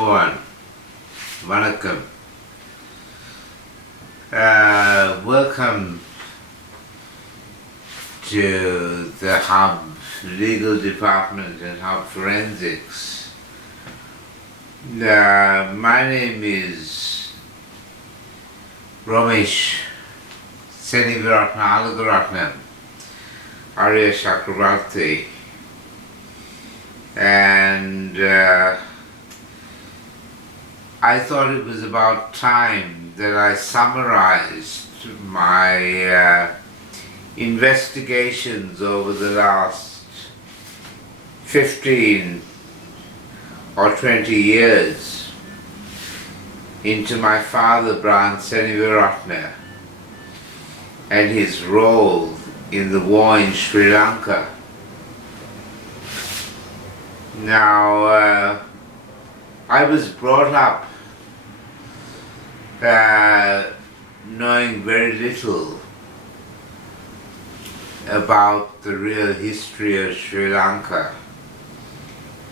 everyone. Vanakkam. Welcome to the Hub Legal Department and Hub Forensics. My name is Romesh, Senewiratne-Alagaratanam, Arya Chakrabarti, and I thought it was about time that I summarized my investigations over the last 15 or 20 years into my father, Brian Senewiratne, and his role in the war in Sri Lanka. Now, I was brought up knowing very little about the real history of Sri Lanka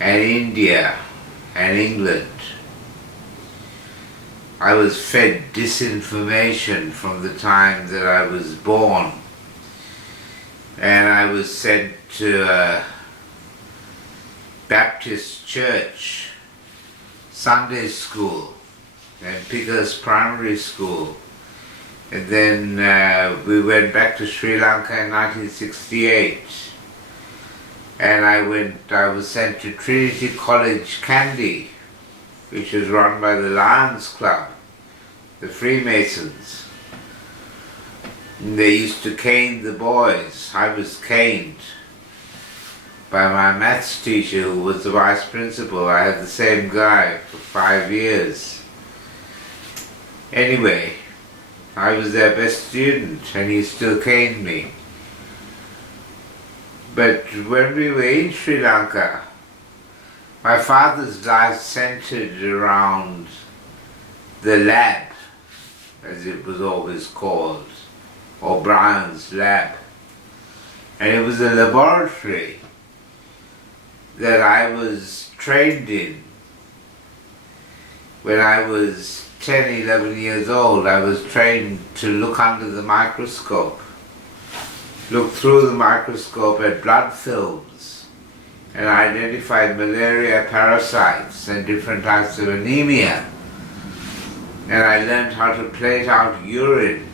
and India and England. I was fed disinformation from the time that I was born, and I was sent to a Baptist church, Sunday school, and Pickers Primary School, and then we went back to Sri Lanka in 1968, and I was sent to Trinity College, Kandy, which was run by the Lions Club, the Freemasons. And they used to cane the boys. I was caned by my maths teacher, who was the vice principal. I had the same guy for 5 years. Anyway, I was their best student and he still caned me. But when we were in Sri Lanka, my father's life centered around the lab, as it was always called, or Brian's lab. And it was a laboratory that I was trained in. When I was 10, 11 years old, I was trained to look under the microscope, look through the microscope at blood films, and identify malaria parasites and different types of anemia. And I learned how to plate out urine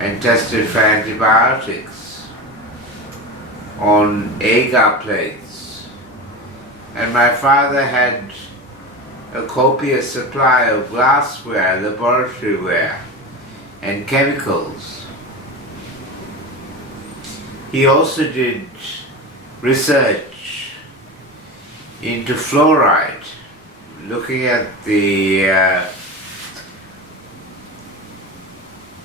and tested for antibiotics on agar plates. And my father had a copious supply of glassware, laboratory ware, and chemicals. He also did research into fluoride, looking at the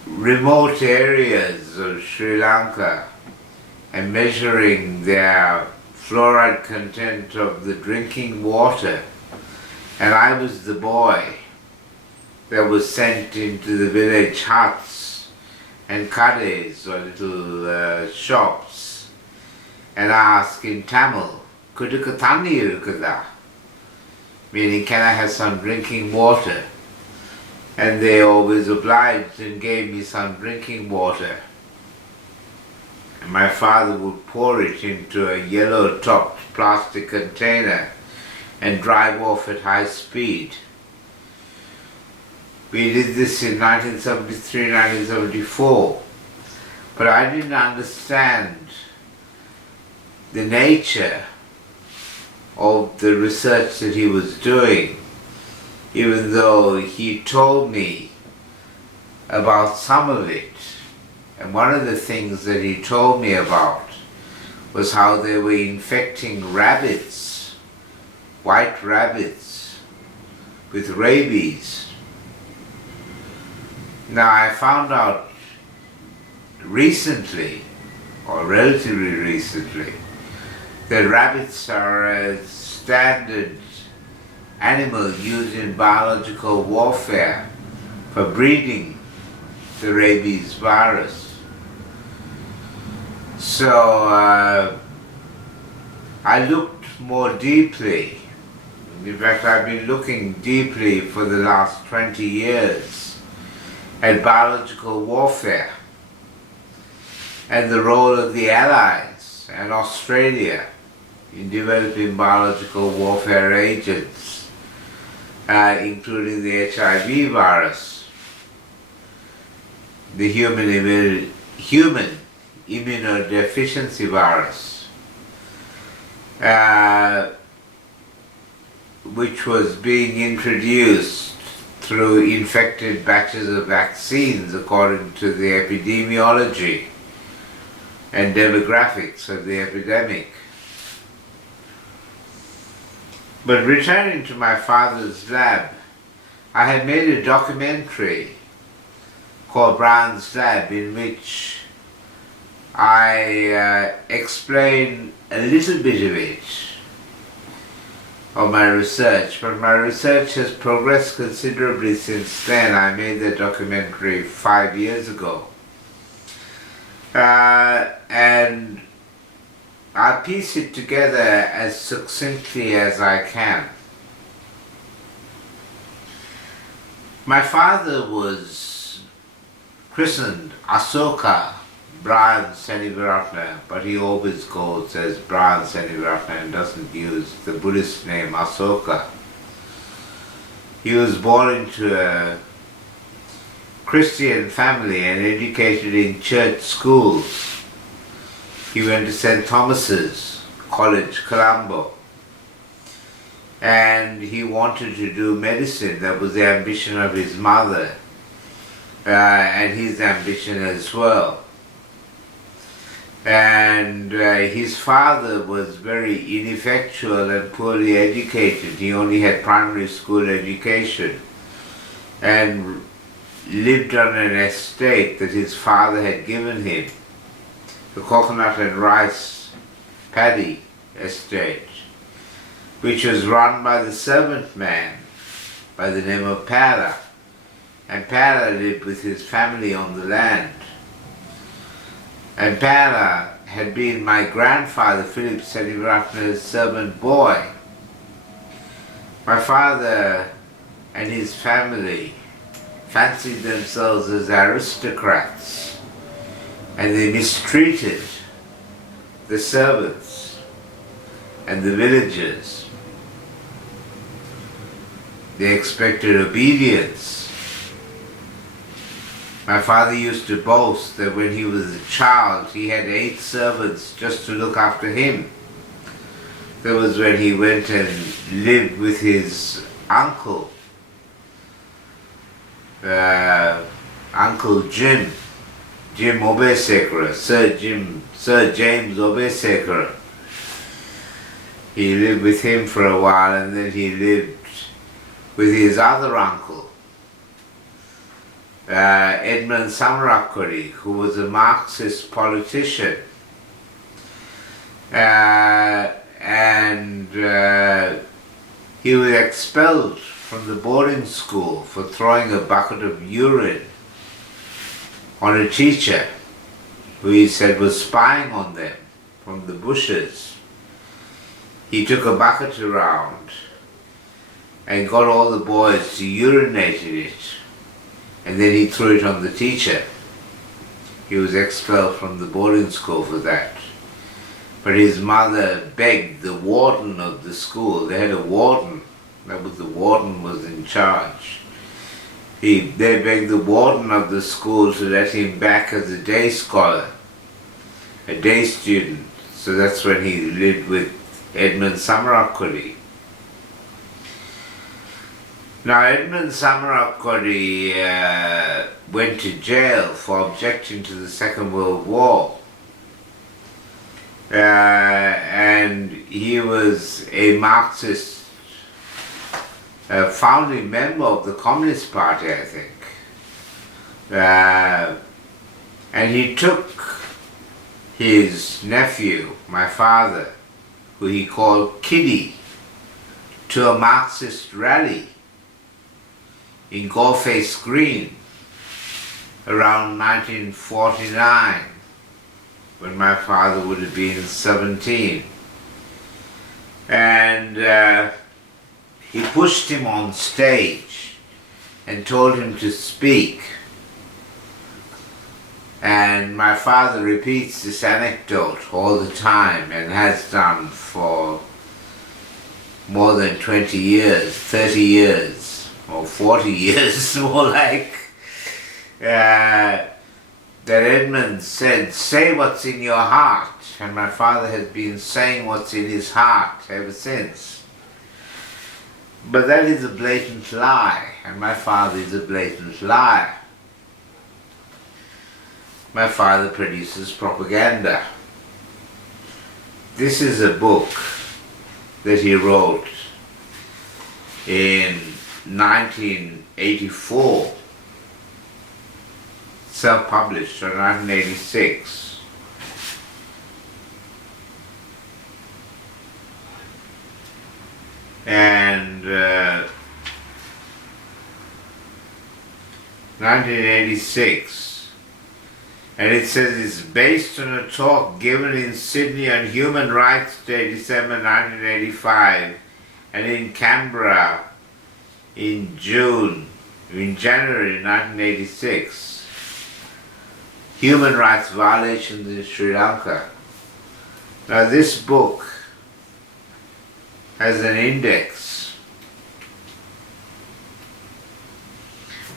remote areas of Sri Lanka and measuring their fluoride content of the drinking water. And I was the boy that was sent into the village huts and kades, or little shops, and asked in Tamil, "Kudukku thanni irukkuda?" Meaning, can I have some drinking water? And they always obliged and gave me some drinking water. And my father would pour it into a yellow-topped plastic container and drive off at high speed. We did this in 1973, 1974, but I didn't understand the nature of the research that he was doing, even though he told me about some of it. And one of the things that he told me about was how they were infecting rabbits, white rabbits, with rabies. Now, I found out recently, or relatively recently, that rabbits are a standard animal used in biological warfare for breeding the rabies virus. So I looked more deeply In fact, I've been looking deeply for the last 20 years at biological warfare and the role of the Allies and Australia in developing biological warfare agents, including the HIV virus, the human immunodeficiency virus, which was being introduced through infected batches of vaccines according to the epidemiology and demographics of the epidemic. But returning to my father's lab, I had made a documentary called Brown's Lab, in which I explain a little bit of it, of my research, but my research has progressed considerably since then. I made that documentary 5 years ago. And I piece it together as succinctly as I can. My father was christened Asoka Brian Senewiratne, but he always goes as Brian Senewiratne and doesn't use the Buddhist name Asoka. He was born into a Christian family and educated in church schools. He went to St. Thomas's College, Colombo, and he wanted to do medicine. That was the ambition of his mother and his ambition as well. And his father was very ineffectual and poorly educated. He only had primary school education and lived on an estate that his father had given him, the coconut and rice paddy estate, which was run by the servant man by the name of Para. And Para lived with his family on the land. And Para had been my grandfather Philip Senewiratne's servant boy. My father and his family fancied themselves as aristocrats, and they mistreated the servants and the villagers. They expected obedience. My father used to boast that when he was a child he had 8 servants just to look after him. That was when he went and lived with his uncle, Uncle Jim Obesekera, Sir James Obesekera. He lived with him for a while, and then he lived with his other uncle, Edmund Samarakuri, who was a Marxist politician. And he was expelled from the boarding school for throwing a bucket of urine on a teacher who he said was spying on them from the bushes. He took a bucket around and got all the boys to urinate in it, and then he threw it on the teacher. He was expelled from the boarding school for that. But his mother begged the warden of the school. They had a warden. That was, the warden was in charge. They begged the warden of the school to let him back as a day scholar, a day student. So that's when he lived with Edmund Samarakuri. Now, Edmund Samarakuri went to jail for objecting to the Second World War. And he was a Marxist founding member of the Communist Party, I think. And he took his nephew, my father, who he called Kiddy, to a Marxist rally in Gorface Green around 1949, when my father would have been 17. And he pushed him on stage and told him to speak. And my father repeats this anecdote all the time and has done for more than 20 years, 30 years, or 40 years, more like. That Edmund said, "Say what's in your heart." And my father has been saying what's in his heart ever since. But that is a blatant lie, and my father is a blatant liar. My father produces propaganda. This is a book that he wrote in 1984, self-published in 1986. And 1986, and it says it's based on a talk given in Sydney on Human Rights Day, December 1985, and in Canberra in January 1986. Human rights violations in Sri Lanka. Now this book has an index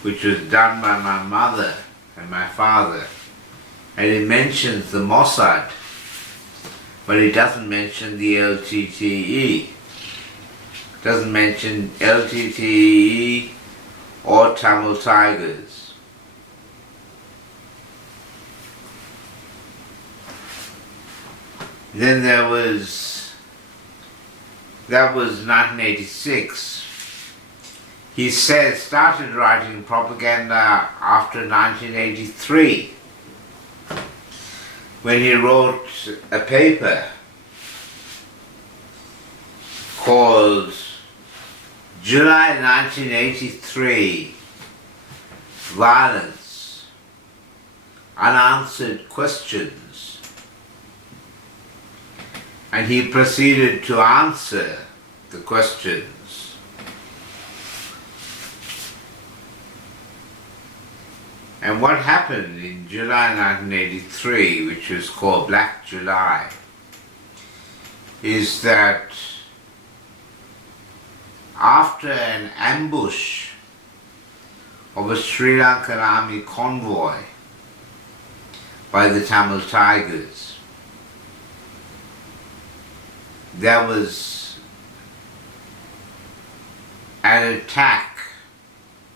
which was done by my mother and my father, and it mentions the Mossad, but it doesn't mention the LTTE. It doesn't mention LTTE or Tamil Tigers. Then that was 1986. He says started writing propaganda after 1983, when he wrote a paper called July 1983, Violence, Unanswered Questions. And he proceeded to answer the questions. And what happened in July 1983, which was called Black July, is that after an ambush of a Sri Lankan army convoy by the Tamil Tigers, there was an attack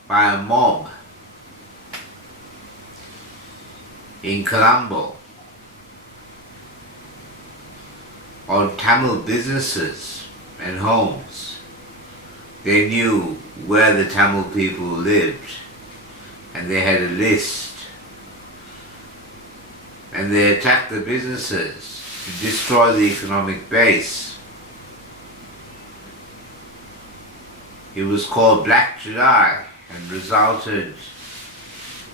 by a mob in Colombo on Tamil businesses and homes. They knew where the Tamil people lived, and they had a list, and they attacked the businesses to destroy the economic base. It was called Black July and resulted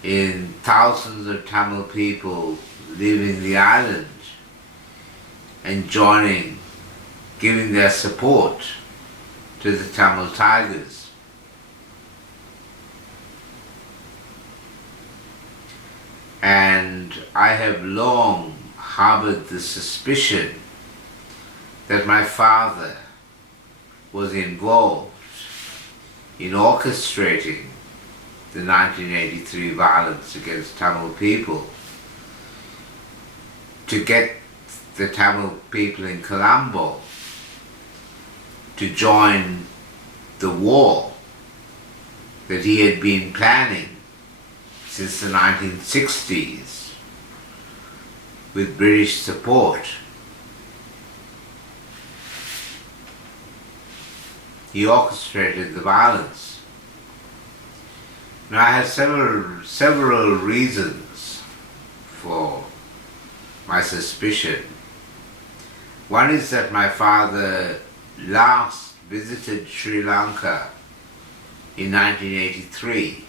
in thousands of Tamil people leaving the island and giving their support to the Tamil Tigers. And I have long harbored the suspicion that my father was involved in orchestrating the 1983 violence against Tamil people to get the Tamil people in Colombo to join the war that he had been planning since the 1960s with British support. He orchestrated the violence. Now I have several reasons for my suspicion. One is that my father last visited Sri Lanka in 1983,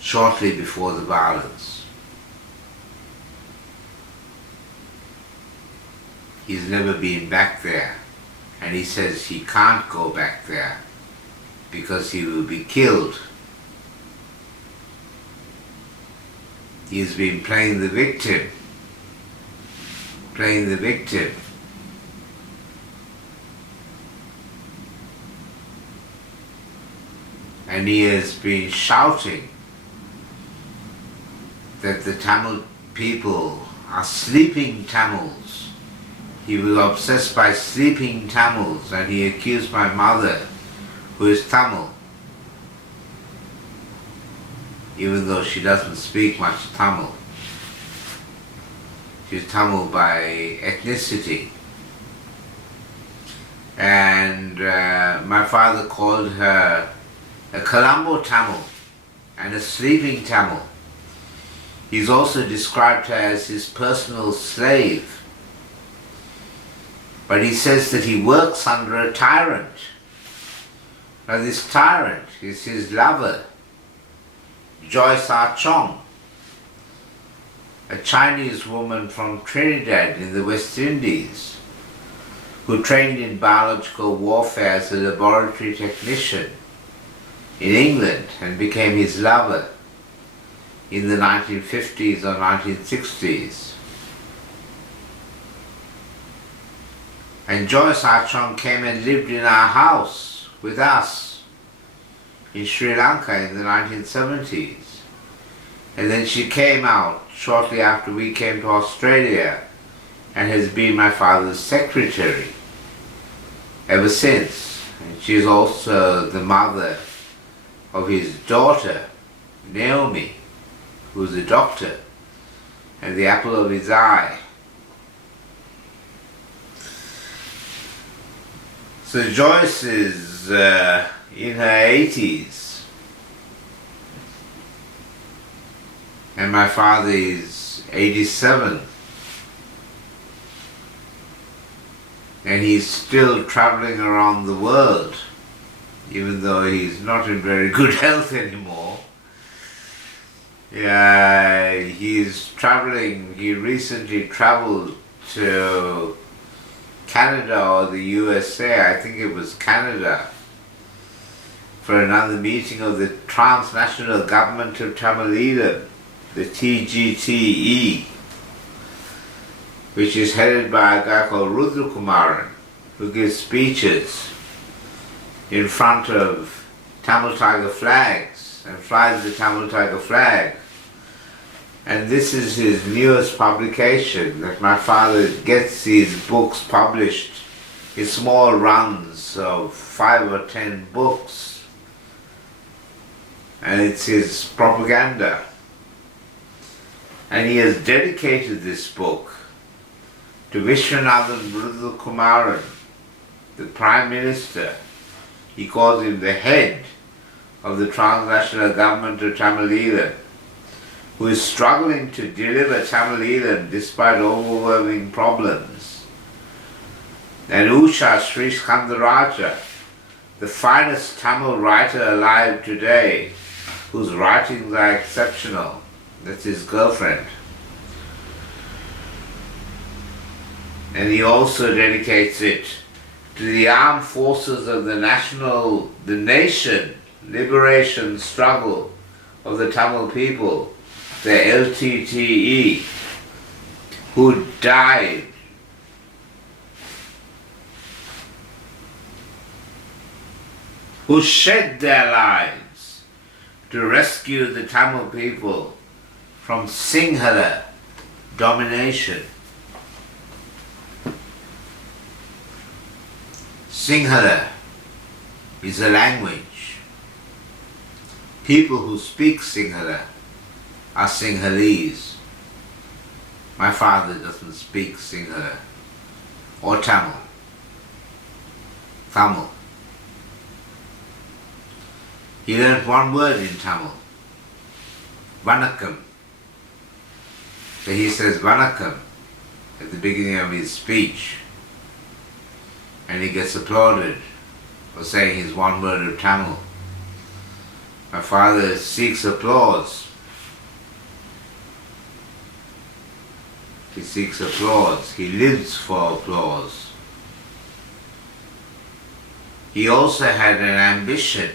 shortly before the violence. He's never been back there, And he says he can't go back there because he will be killed. He's been playing the victim. Playing the victim. And he has been shouting that the Tamil people are sleeping Tamils. He was obsessed by sleeping Tamils, and he accused my mother, who is Tamil, even though she doesn't speak much Tamil. She's Tamil by ethnicity. And my father called her a Colombo Tamil and a sleeping Tamil. He's also described her as his personal slave. But he says that he works under a tyrant. Now this tyrant is his lover, Joyce Ah Chong, a Chinese woman from Trinidad in the West Indies, who trained in biological warfare as a laboratory technician in England and became his lover in the 1950s or 1960s. And Joyce Ah Chong came and lived in our house with us in Sri Lanka in the 1970s. And then she came out shortly after we came to Australia and has been my father's secretary ever since. And she is also the mother of his daughter, Naomi, who's a doctor and the apple of his eye. So Joyce is in her 80s and my father is 87, and he's still traveling around the world, even though he's not in very good health anymore. He's traveling. He recently traveled to Canada or the USA, I think it was Canada, for another meeting of the Transnational Government of Tamil, the TGTE, which is headed by a guy called Rudra Kumaran, who gives speeches in front of Tamil Tiger flags and flies the Tamil Tiger flag. And this is his newest publication, that my father gets these books published in small runs of 5 or 10 books. And it's his propaganda. And he has dedicated this book to Vishwanathan Rudra Kumaran, the Prime Minister. He calls him the head of the Transnational Government of Tamil, who is struggling to deliver Tamil despite overwhelming problems. And Usha Sri Skandaraja, the finest Tamil writer alive today, whose writings are exceptional. That's his girlfriend. And he also dedicates it to the armed forces of the nation liberation struggle of the Tamil people, the LTTE, who died who shed their lives to rescue the Tamil people from Sinhala domination. Sinhala is a language. People who speak Sinhala are Sinhalese. My father doesn't speak Sinhala or Tamil. Tamil. He learned one word in Tamil, Vanakkam. So he says Vanakkam at the beginning of his speech, and he gets applauded for saying his one word of Tamil. My father seeks applause. He seeks applause. He lives for applause. he also had an ambition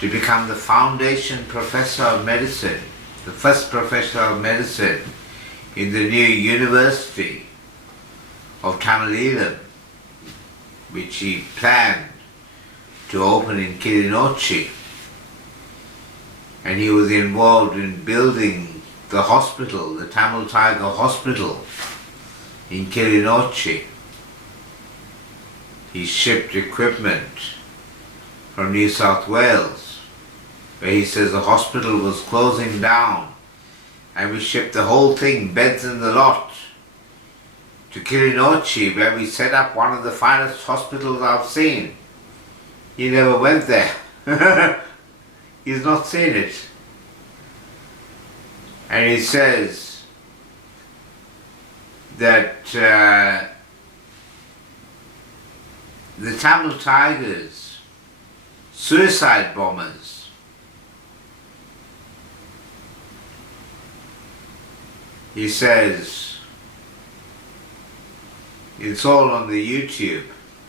to become the foundation professor of medicine, the first professor of medicine in the new University of Tamil, which he planned to open in Kilinochchi. And he was involved in building the hospital, the Tamil Tiger Hospital in Kilinochchi. He shipped equipment from New South Wales, where he says the hospital was closing down, and we shipped the whole thing, beds in the lot, to Kilinochchi, where we set up one of the finest hospitals I've seen. He never went there. He's not seen it. And he says that the Tamil Tigers, suicide bombers, he says, it's all on the YouTube.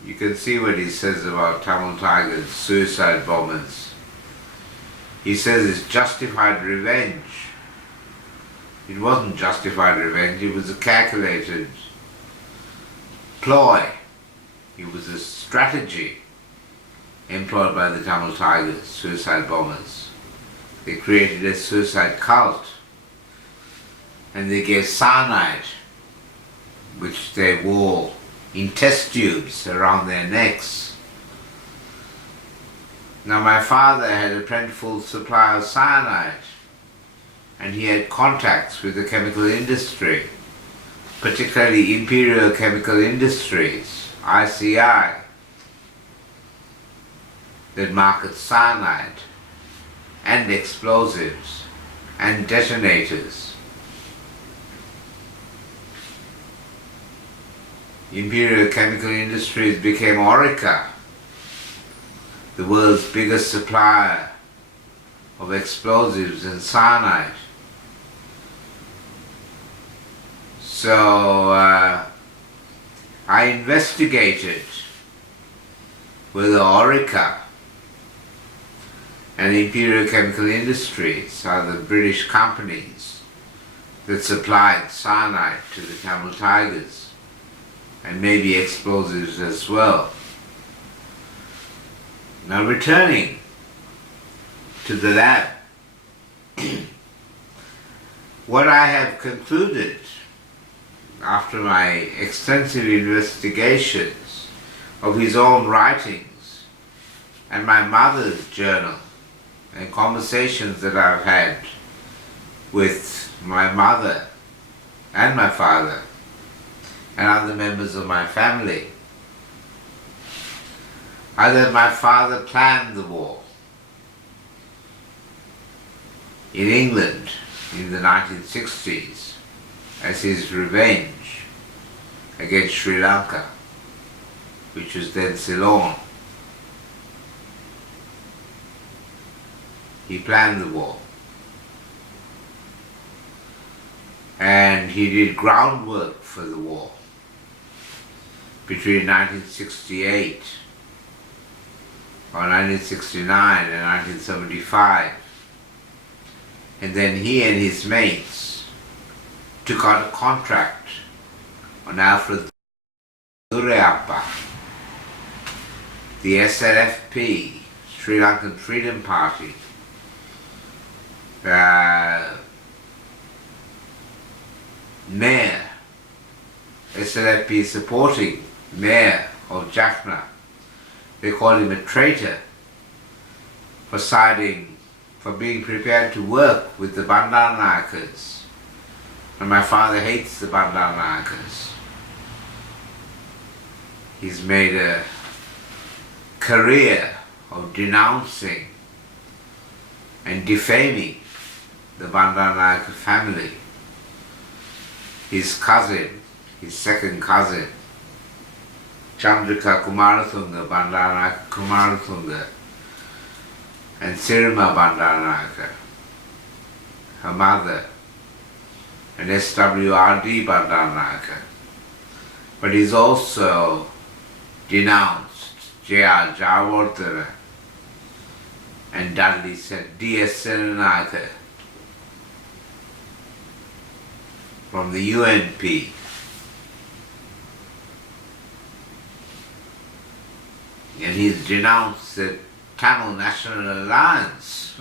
You can see what he says about Tamil Tigers, suicide bombers. He says it's justified revenge. It wasn't justified revenge, it was a calculated ploy. It was a strategy employed by the Tamil Tigers, suicide bombers. They created a suicide cult, and they gave cyanide, which they wore in test tubes around their necks. Now my father had a plentiful supply of cyanide, and he had contacts with the chemical industry, particularly Imperial Chemical Industries, ICI, that markets cyanide and explosives and detonators. Imperial Chemical Industries became Orica, the world's biggest supplier of explosives and cyanide. So I investigated whether Orica and Imperial Chemical Industries are the British companies that supplied cyanide to the Tamil Tigers, and maybe explosives as well. Now returning to the lab, what I have concluded after my extensive investigations of his own writings and my mother's journal and conversations that I've had with my mother and my father and other members of my family, either my father planned the war in England in the 1960s as his revenge against Sri Lanka, which was then Ceylon. He planned the war, and he did groundwork for the war between 1968 or 1969 and 1975, and then he and his mates took out a contract on Alfred Durayappa, the SLFP, Sri Lankan Freedom Party, mayor, SLFP supporting mayor of Jaffna. They called him a traitor for being prepared to work with the Bandaranayakas. And my father hates the Bandaranayakas. He's made a career of denouncing and defaming the Bandaranayaka family. His cousin, his second cousin, Chandrika Kumarathunga, Bandaranayaka Kumarathunga, and Sirma Bandaranayaka, her mother, and SWRD Bandaranayaka. But he's also denounced J.R. Jayawardena, and Dudley D.S. Senenaka from the UNP. And he's denounced the Tamil National Alliance.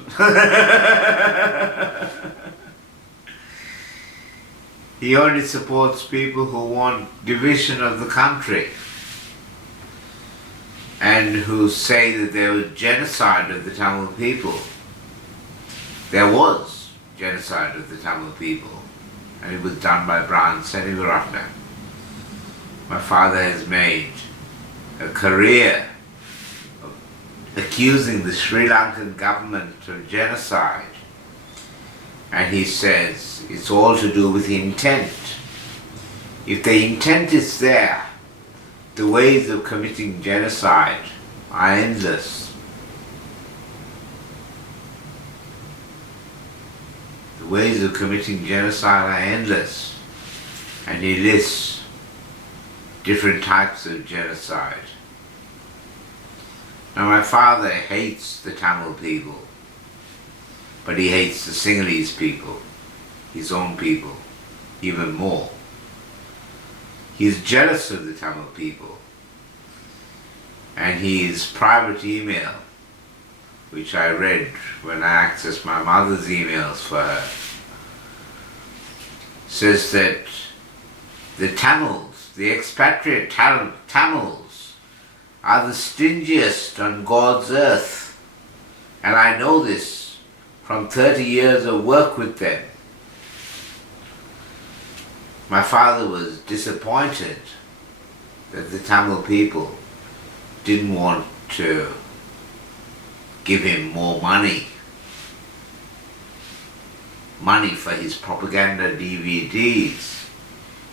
He only supports people who want division of the country and who say that there was genocide of the Tamil people. There was genocide of the Tamil people, and it was done by Brian Senewiratne. My father has made a career of accusing the Sri Lankan government of genocide, and he says it's all to do with intent. If the intent is there, the ways of committing genocide are endless. The ways of committing genocide are endless, and he lists different types of genocide. Now my father hates the Tamil people, but he hates the Sinhalese people, his own people, even more. He is jealous of the Tamil people, and his private email, which I read when I accessed my mother's emails for her, says that the Tamils, the expatriate Tamils, are the stingiest on God's earth, and I know this from 30 years of work with them. My father was disappointed that the Tamil people didn't want to give him more money for his propaganda DVDs,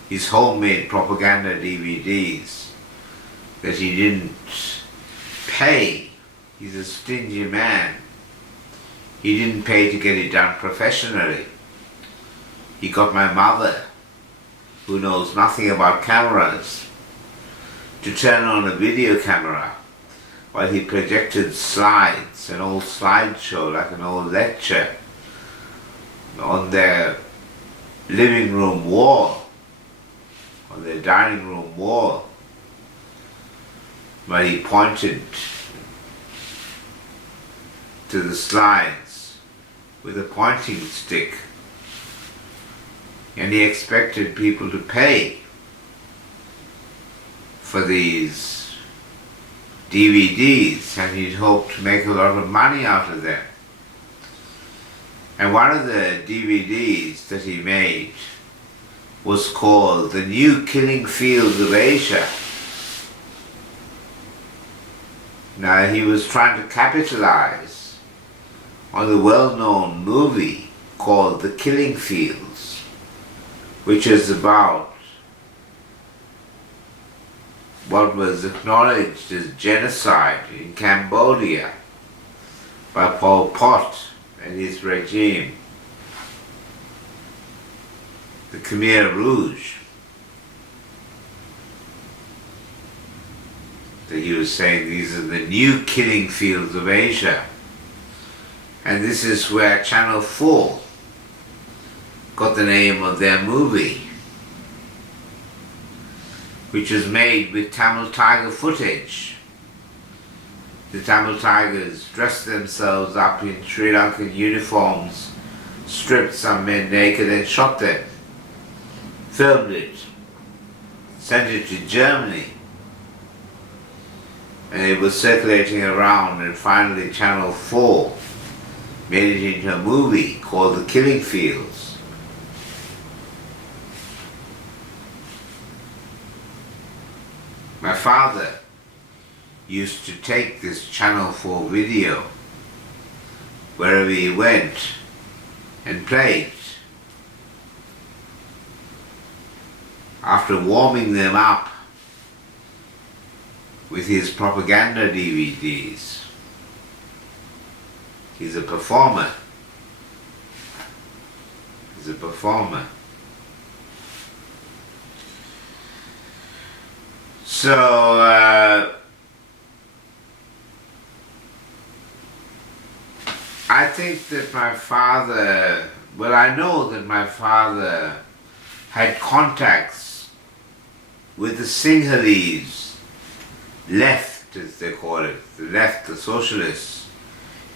his homemade propaganda DVDs that he didn't pay. He's a stingy man. He didn't pay to get it done professionally. He got my mother, who knows nothing about cameras, to turn on a video camera while he projected slides, an old slideshow like an old lecture, on their living room wall, on their dining room wall, where he pointed to the slides with a pointing stick, and he expected people to pay for these DVDs, and he'd hoped to make a lot of money out of them. And one of the DVDs that he made was called The New Killing Fields of Asia. Now he was trying to capitalize on the well-known movie called The Killing Fields, which is about what was acknowledged as genocide in Cambodia by Pol Pot and his regime, the Khmer Rouge, that he was saying these are the new killing fields of Asia. And this is where Channel 4 got the name of their movie, which was made with Tamil Tiger footage. The Tamil Tigers dressed themselves up in Sri Lankan uniforms, stripped some men naked and shot them, filmed it, sent it to Germany, and it was circulating around, and finally Channel 4 made it into a movie called The Killing Fields. My father used to take this Channel 4 video wherever he went and play it. After warming them up with his propaganda DVDs. He's a performer. He's a performer. So I think that my father, well, I know that my father had contacts with the Sinhalese left, as they call it, the left, the socialists.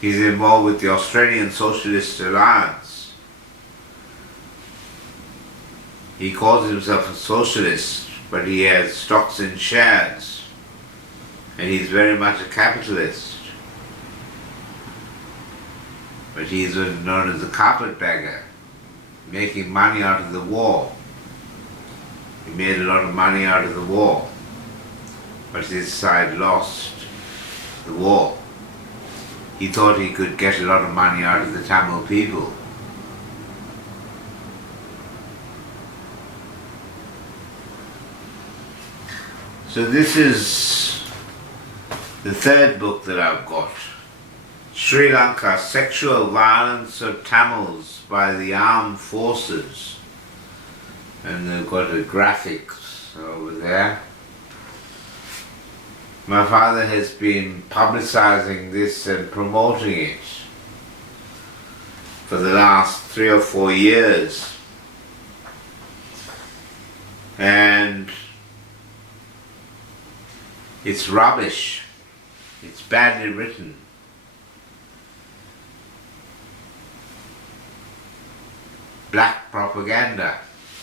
He's involved with the Australian Socialist Alliance. He calls himself a socialist, but he has stocks and shares, and he's very much a capitalist. But he's known as a carpetbagger, making money out of the war. He made a lot of money out of the war, but his side lost the war. He thought he could get a lot of money out of the Tamil people. So this is the third book that I've got. Sri Lanka, Sexual Violence of Tamils by the Armed Forces. And they've got a graphics over there. My father has been publicizing this and promoting it for the last 3 or 4 years. And it's rubbish. It's badly written. Black propaganda.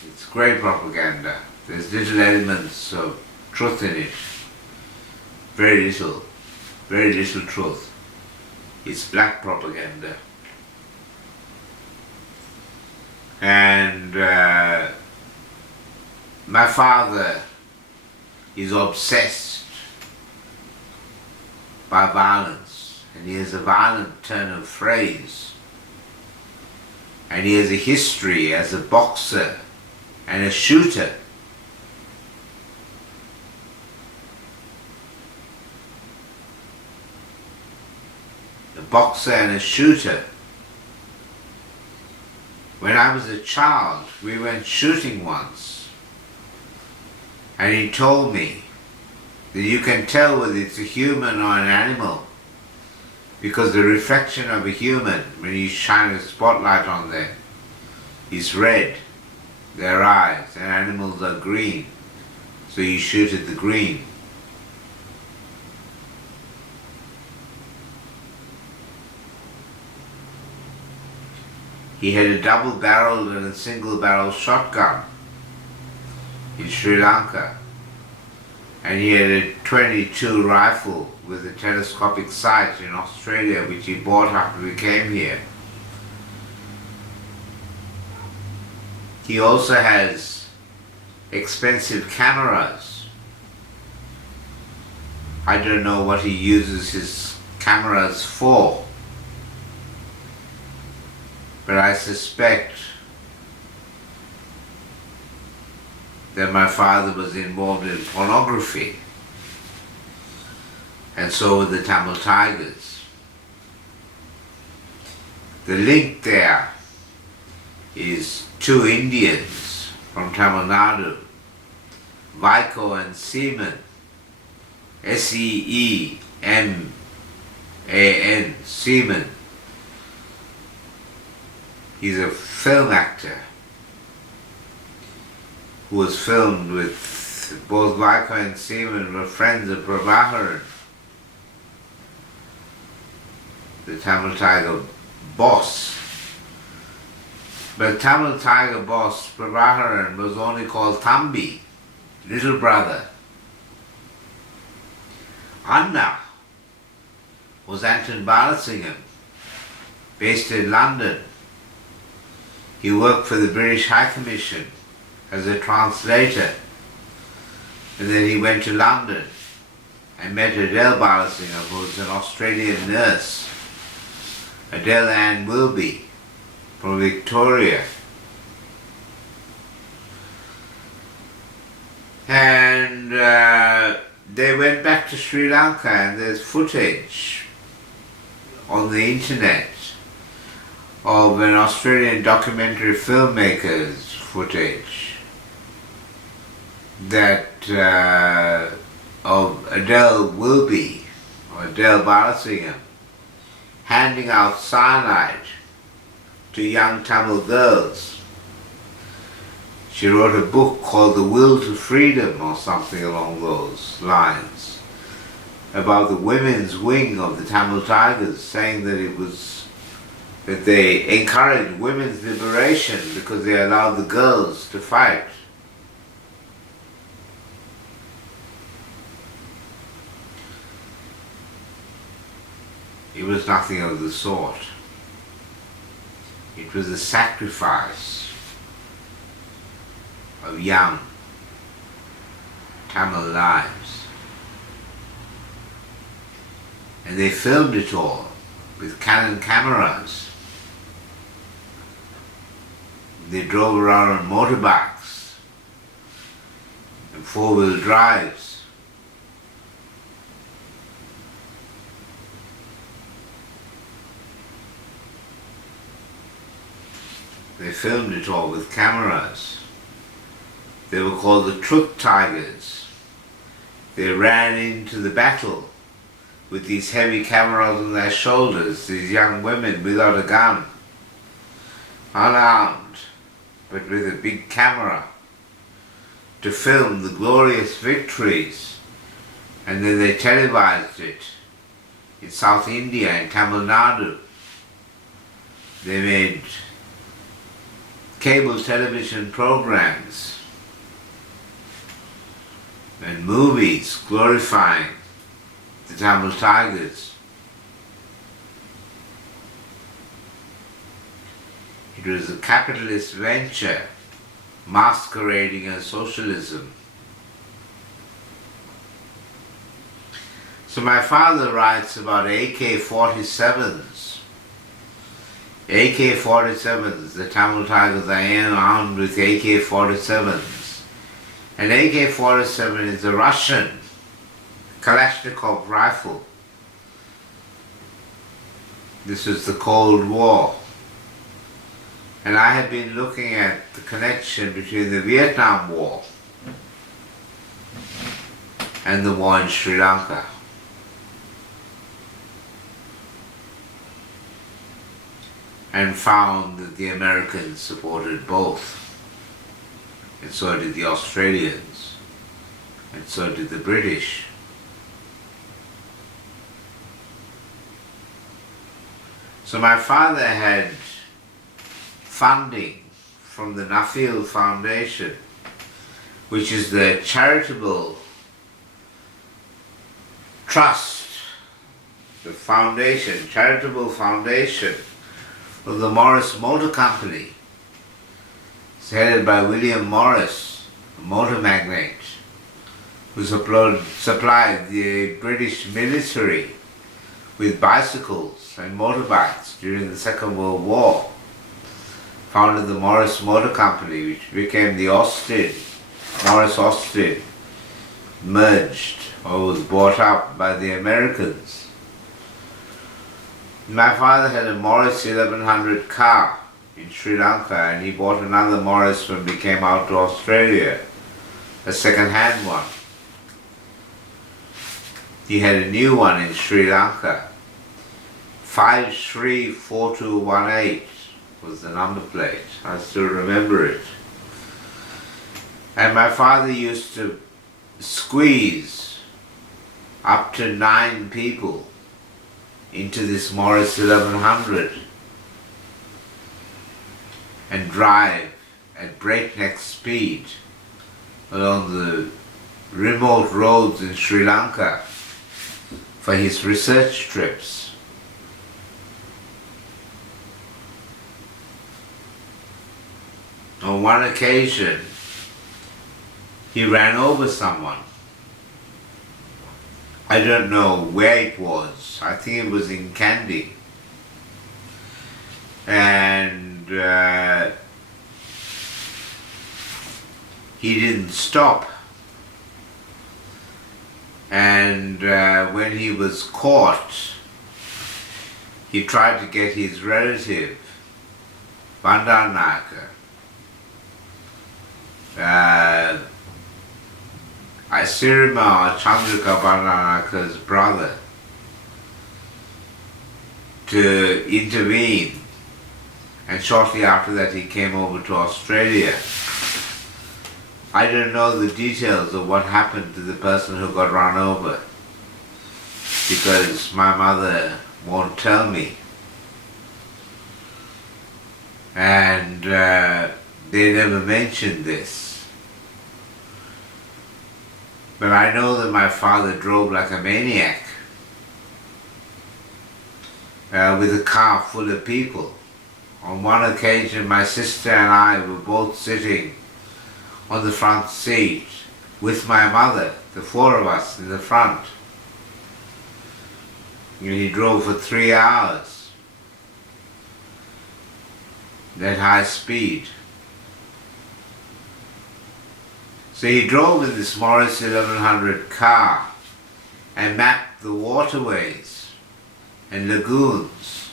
It's grey propaganda. There's little elements of truth in it. Very little truth. It's black propaganda. And my father is obsessed by violence, and he has a violent turn of phrase. And he has a history as a boxer and a shooter. A boxer and a shooter. When I was a child, we went shooting once, and he told me that you can tell whether it's a human or an animal because the reflection of a human, when you shine a spotlight on them, is red, their eyes, and animals are green, so you shoot at the green. He had a double-barreled and a single-barrel shotgun in Sri Lanka, and he had a .22 rifle with a telescopic sight in Australia, which he bought after we came here. He also has expensive cameras. I don't know what he uses his cameras for, but I suspect that my father was involved in pornography, and so were the Tamil Tigers. The link there is 2 Indians from Tamil Nadu, Vaiko and Seaman, S-E-E-M-A-N, Seaman. He's a film actor who was filmed with both Vaiko and Seaman were friends of Prabhakaran, the Tamil Tiger boss. But Tamil Tiger boss Prabhakaran was only called Thambi, little brother. Anna was Anton Balasingham, based in London. He worked for the British High Commission as a translator, and then he went to London and met Adele Balasingham, who was an Australian nurse, Adele Ann Wilby from Victoria. And they went back to Sri Lanka, and there's footage on the internet of an Australian documentary filmmaker's footage that of Adele Wilby, or Adele Balasingham, handing out cyanide to young Tamil girls. She wrote a book called The Will to Freedom or something along those lines about the women's wing of the Tamil Tigers, saying that they encouraged women's liberation because they allowed the girls to fight. It was nothing of the sort. It was a sacrifice of young Tamil lives. And they filmed it all with Canon cameras. They drove around on motorbikes and four-wheel drives. They filmed it all with cameras. They were called the Truth Tigers. They ran into the battle with these heavy cameras on their shoulders, these young women without a gun, unarmed, but with a big camera to film the glorious victories. And then they televised it in South India, in Tamil Nadu. They made cable television programs and movies glorifying the Tamil Tigers. It was a capitalist venture masquerading as socialism. So my father writes about AK-47s. AK-47s, the Tamil Tigers are armed with AK-47s. An AK-47 is a Russian Kalashnikov rifle. This is the Cold War. And I have been looking at the connection between the Vietnam War and the war in Sri Lanka. And found that the Americans supported both. And so did the Australians. And so did the British. So my father had funding from the Nuffield Foundation, which is the charitable trust, the foundation, charitable foundation of the Morris Motor Company. It's headed by William Morris, a motor magnate, who supplied the British military with bicycles and motorbikes during the Second World War. Founded the Morris Motor Company, which became the Austin, Morris Austin, merged or was bought up by the Americans. My father had a Morris 1100 car in Sri Lanka, and he bought another Morris when we came out to Australia, a second-hand one. He had a new one in Sri Lanka. 534218 was the number plate. I still remember it. And my father used to squeeze up to 9 people into this Morris 1100 and drive at breakneck speed along the remote roads in Sri Lanka for his research trips. On one occasion, he ran over someone. I don't know where it was. I think it was in Kandy. And he didn't stop. And when he was caught, he tried to get his relative, Bandarnaka, Asirima Chandrika Bandarnaka's brother, to intervene, and shortly after that he came over to Australia. I don't know the details of what happened to the person who got run over, because my mother won't tell me. And they never mentioned this. But I know that my father drove like a maniac with a car full of people. On one occasion my sister and I were both sitting on the front seat with my mother, the four of us in the front. And he drove for 3 hours at high speed. So he drove in this Morris 1100 car and mapped the waterways and lagoons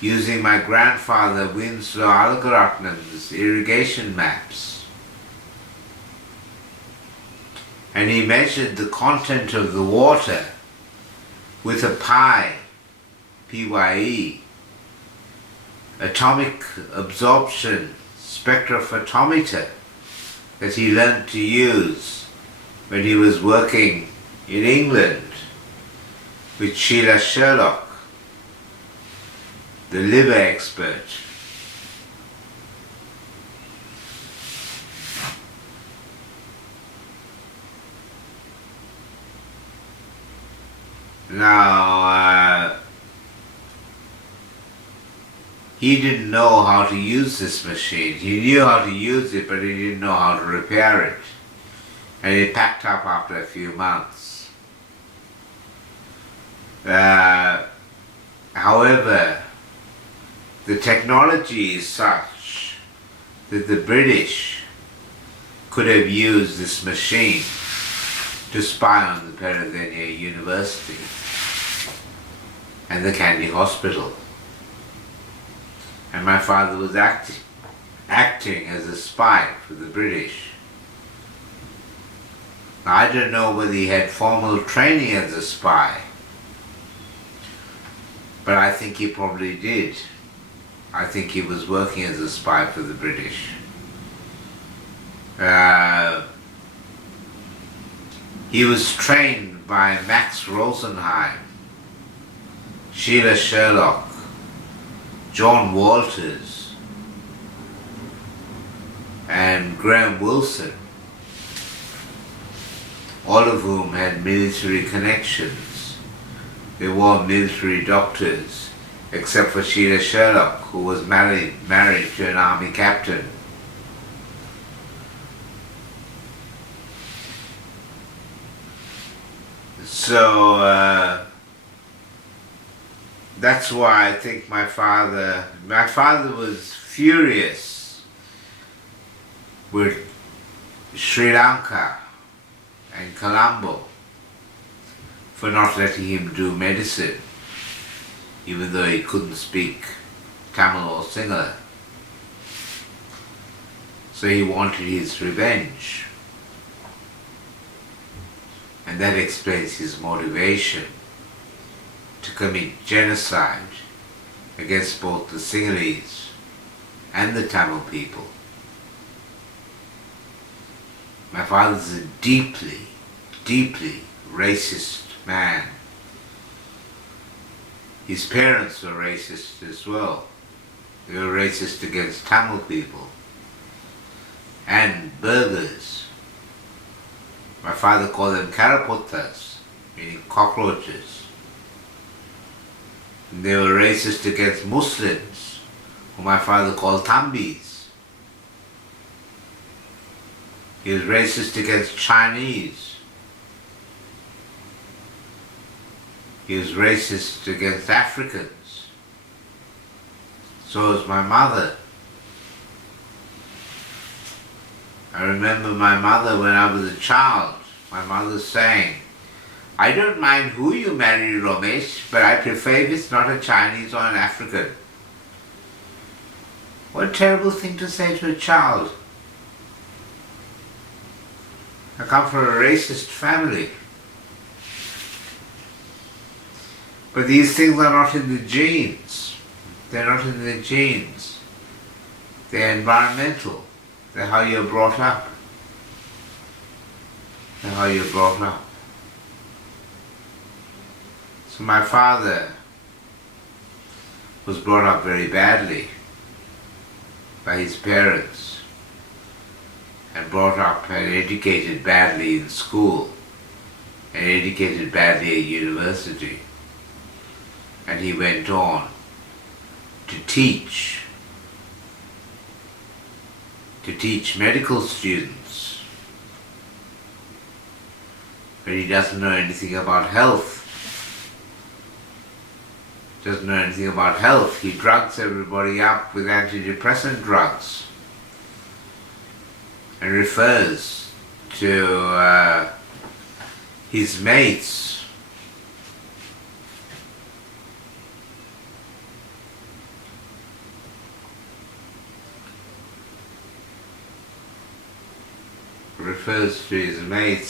using my grandfather Senewiratne-Alagaratanam's irrigation maps. And he measured the content of the water with a PYE, atomic absorption spectrophotometer, that he learned to use when he was working in England with Sheila Sherlock, the liver expert. Now, he didn't know how to use this machine. He knew how to use it, but he didn't know how to repair it. And it packed up after a few months. However, the technology is such that the British could have used this machine to spy on the Peradeniya University and the Kandy Hospital. And my father was acting as a spy for the British. Now, I don't know whether he had formal training as a spy, but I think he probably did. I think he was working as a spy for the British. He was trained by Max Rosenheim, Sheila Sherlock, John Walters, and Graham Wilson, all of whom had military connections. They were all military doctors, except for Sheila Sherlock, who was married to an army captain. So that's why I think my father was furious with Sri Lanka and Colombo for not letting him do medicine, even though he couldn't speak Tamil or Sinhala. So he wanted his revenge. And that explains his motivation to commit genocide against both the Sinhalese and the Tamil people. My father's a deeply, deeply racist man. His parents were racist as well. They were racist against Tamil people and burghers. My father called them karaputtas, meaning cockroaches. And they were racist against Muslims, who my father called Thambis. He was racist against Chinese. He was racist against Africans. So was my mother. I remember my mother when I was a child, my mother saying, "I don't mind who you marry, Romesh, but I prefer if it's not a Chinese or an African." What a terrible thing to say to a child. I come from a racist family. But these things are not in the genes. They're not in the genes. They're environmental. They're how you're brought up. They're how you're brought up. So my father was brought up very badly by his parents, and brought up and educated badly in school, and educated badly at university. And he went on to teach medical students. But he doesn't know anything about health. Doesn't know anything about health. He drugs everybody up with antidepressant drugs and refers to his mates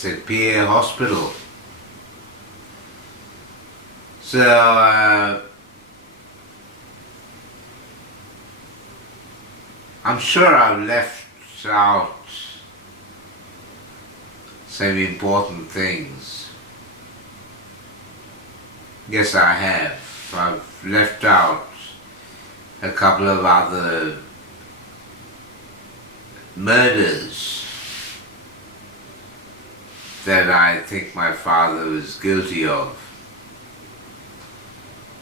at PA Hospital. So I'm sure I've left out some important things. Yes, I have. I've left out a couple of other murders that I think my father was guilty of.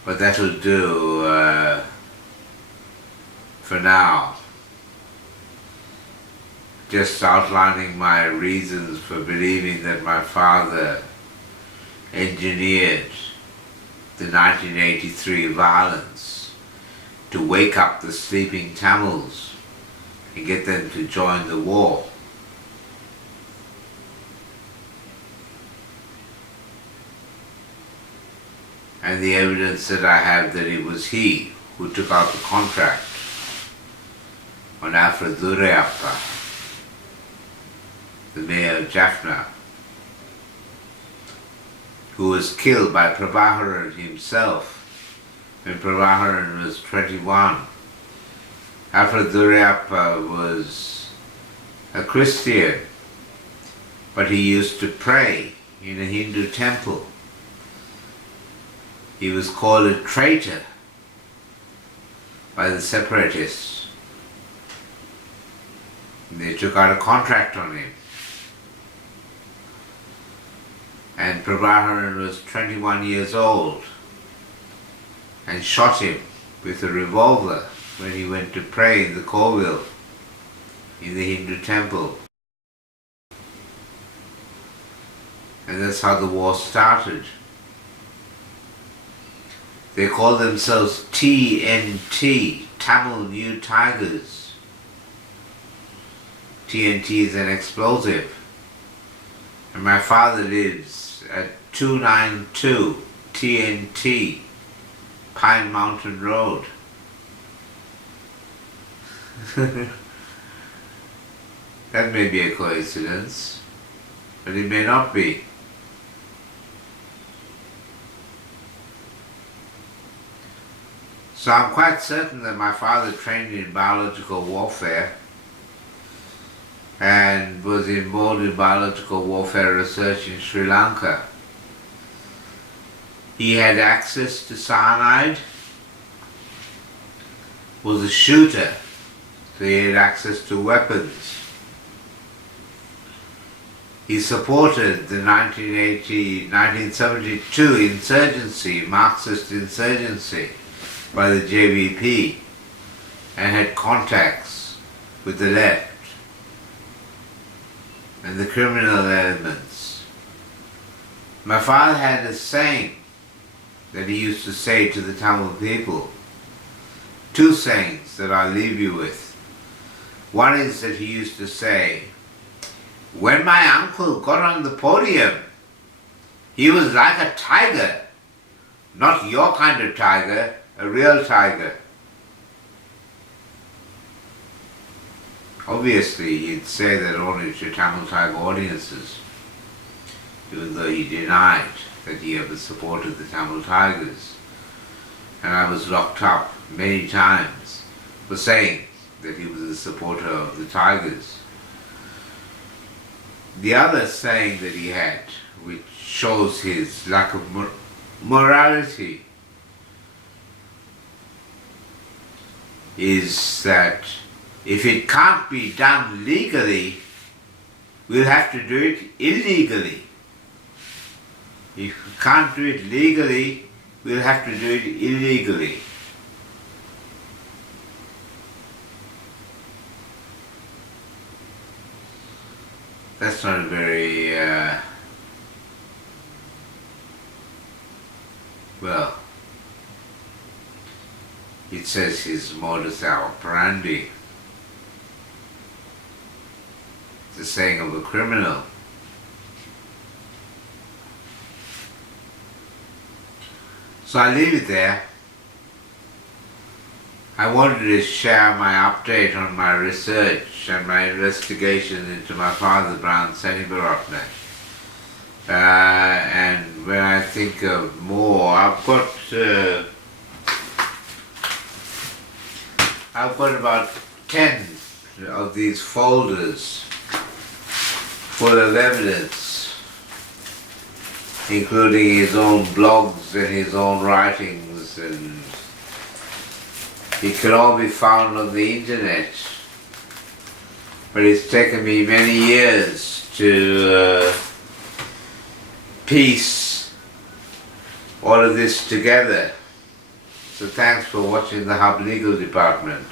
But that'll do for now. Just outlining my reasons for believing that my father engineered the 1983 violence to wake up the sleeping Tamils and get them to join the war. And the evidence that I have that it was he who took out the contract on Alfred Durayappa, the mayor of Jaffna, who was killed by Prabhaharan himself when Prabhaharan was 21. Alfred Durayappa was a Christian, but he used to pray in a Hindu temple. He was called a traitor by the separatists. They took out a contract on him. And Prabhaharan was 21 years old and shot him with a revolver when he went to pray in the Corville in the Hindu temple. And that's how the war started. They call themselves TNT, Tamil New Tigers. TNT is an explosive. And my father lives at 292 TNT, Pine Mountain Road. That may be a coincidence, but it may not be. So I'm quite certain that my father trained in biological warfare and was involved in biological warfare research in Sri Lanka. He had access to cyanide, was a shooter, so he had access to weapons. He supported the 1972 insurgency, Marxist insurgency, by the JVP, and had contacts with the left and the criminal elements. My father had a saying that he used to say to the Tamil people. Two sayings that I'll leave you with. One is that he used to say, when my uncle got on the podium, he was like a tiger, not your kind of tiger, a real tiger. Obviously, he'd say that only to Tamil Tiger audiences, even though he denied that he ever supported the Tamil Tigers. And I was locked up many times for saying that he was a supporter of the Tigers. The other saying that he had, which shows his lack of morality, is that if it can't be done legally, we'll have to do it illegally. If we can't do it legally, we'll have to do it illegally. That's not a very, well, it says his modus operandi. It's the saying of a criminal. So I leave it there. I wanted to share my update on my research and my investigation into my father, Brown Senewiratne. And when I think of more, I've got about 10 of these folders full of evidence, including his own blogs and his own writings, and it can all be found on the internet. But it's taken me many years to piece all of this together. So thanks for watching the Hub Legal Department.